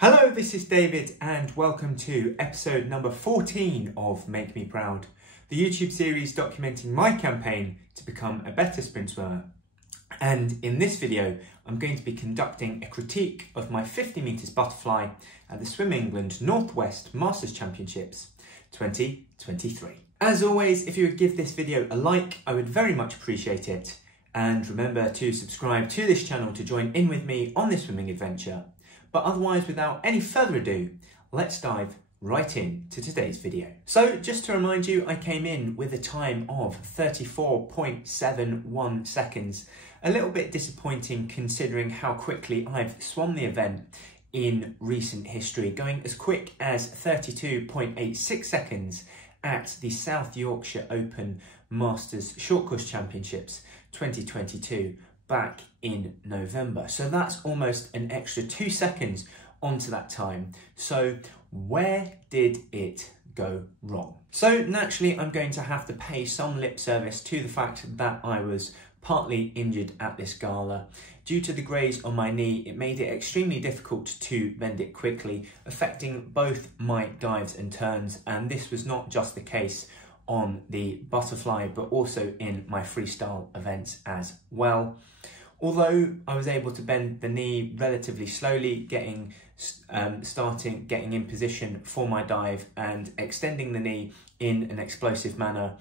Hello, this is David and welcome to episode number 14 of Make Me Proud, the YouTube series documenting my campaign to become a better sprint swimmer. And in this video, I'm going to be conducting a critique of my 50 metres butterfly at the Swim England Northwest Masters Championships 2023. As always, if you would give this video a like, I would very much appreciate it. And remember to subscribe to this channel to join in with me on this swimming adventure. But otherwise, without any further ado, let's dive right into today's video. So just to remind you, I came in with a time of 34.71 seconds. A little bit disappointing considering how quickly I've swum the event in recent history, going as quick as 32.86 seconds at the South Yorkshire Open Masters Short Course Championships 2022. Back in November. So that's almost an extra 2 seconds onto that time. So where did it go wrong? So naturally, I'm going to have to pay some lip service to the fact that I was partly injured at this gala. Due to the graze on my knee, it made it extremely difficult to bend it quickly, affecting both my dives and turns. And this was not just the case on the butterfly, but also in my freestyle events as well. Although I was able to bend the knee relatively slowly, getting in position for my dive and extending the knee in an explosive manner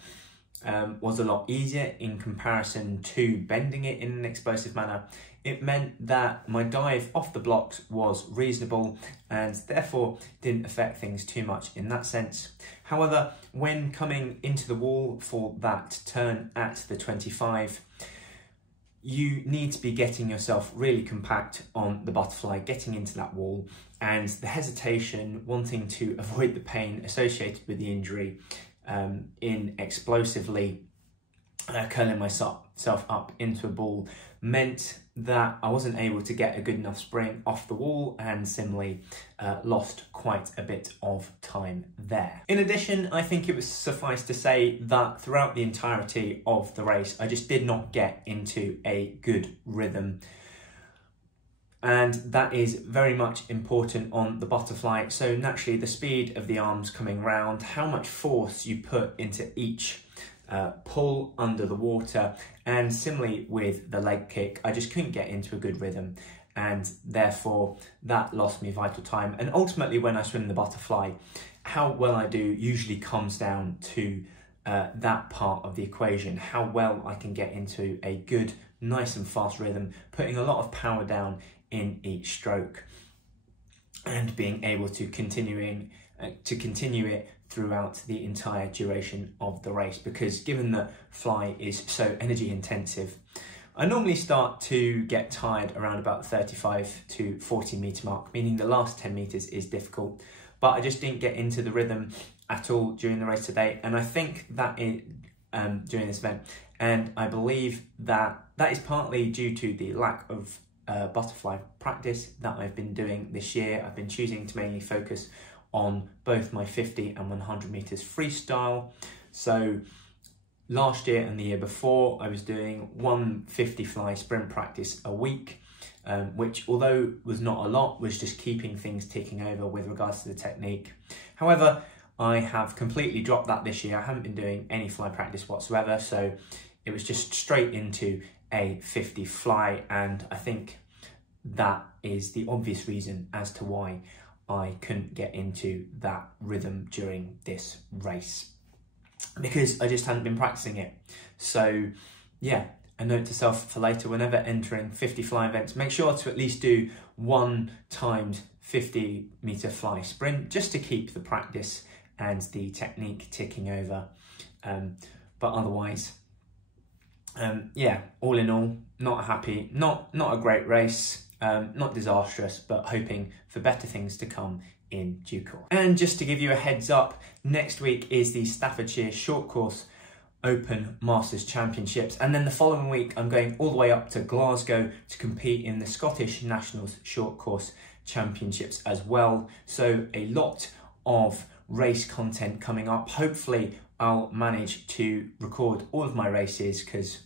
was a lot easier in comparison to bending it in an explosive manner. It meant that my dive off the blocks was reasonable and therefore didn't affect things too much in that sense. However, when coming into the wall for that turn at the 25, you need to be getting yourself really compact on the butterfly, getting into that wall, and the hesitation, wanting to avoid the pain associated with the injury in explosively curling myself up into a ball meant that I wasn't able to get a good enough spring off the wall and similarly lost quite a bit of time there. In addition, I think it was suffice to say that throughout the entirety of the race, I just did not get into a good rhythm. And that is very much important on the butterfly. So naturally, the speed of the arms coming round, how much force you put into each pull under the water, and similarly with the leg kick, I just couldn't get into a good rhythm, and therefore that lost me vital time. And ultimately, when I swim the butterfly, how well I do usually comes down to that part of the equation, how well I can get into a good, nice and fast rhythm, putting a lot of power down in each stroke and being able to continue it throughout the entire duration of the race, because given that fly is so energy intensive, I normally start to get tired around about 35 to 40 metre mark, meaning the last 10 metres is difficult, but I just didn't get into the rhythm at all during the race today. And I think that during this event, and I believe that is partly due to the lack of butterfly practice that I've been doing this year. I've been choosing to mainly focus on both my 50 and 100 metres freestyle. So last year and the year before, I was doing 150 fly sprint practice a week, which although was not a lot, was just keeping things ticking over with regards to the technique. However, I have completely dropped that this year. I haven't been doing any fly practice whatsoever, so it was just straight into a 50 fly, and I think that is the obvious reason as to why I couldn't get into that rhythm during this race, because I just hadn't been practicing it. So yeah, a note to self for later: whenever entering 50 fly events, make sure to at least do 1 times 50 metre fly sprint, just to keep the practice and the technique ticking over. But otherwise, yeah, all in all, not happy, not a great race. Not disastrous, but hoping for better things to come in due course. And just to give you a heads up, next week is the Staffordshire Short Course Open Masters Championships, and then the following week I'm going all the way up to Glasgow to compete in the Scottish Nationals Short Course Championships as well. So a lot of race content coming up. Hopefully I'll manage to record all of my races, because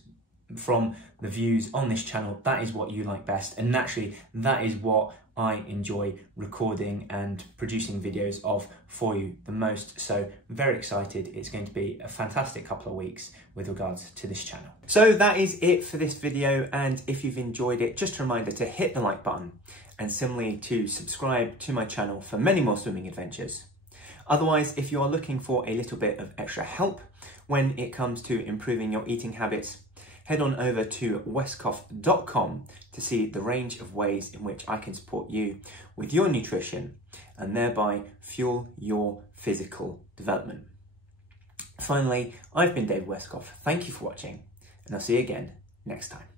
from the views on this channel, that is what you like best, and naturally that is what I enjoy recording and producing videos of for you the most. So very excited. It's going to be a fantastic couple of weeks with regards to this channel. So that is it for this video. And if you've enjoyed it, just a reminder to hit the like button and similarly to subscribe to my channel for many more swimming adventures. Otherwise, if you are looking for a little bit of extra help when it comes to improving your eating habits, head on over to westcough.com to see the range of ways in which I can support you with your nutrition and thereby fuel your physical development. Finally, I've been David Westcough. Thank you for watching, and I'll see you again next time.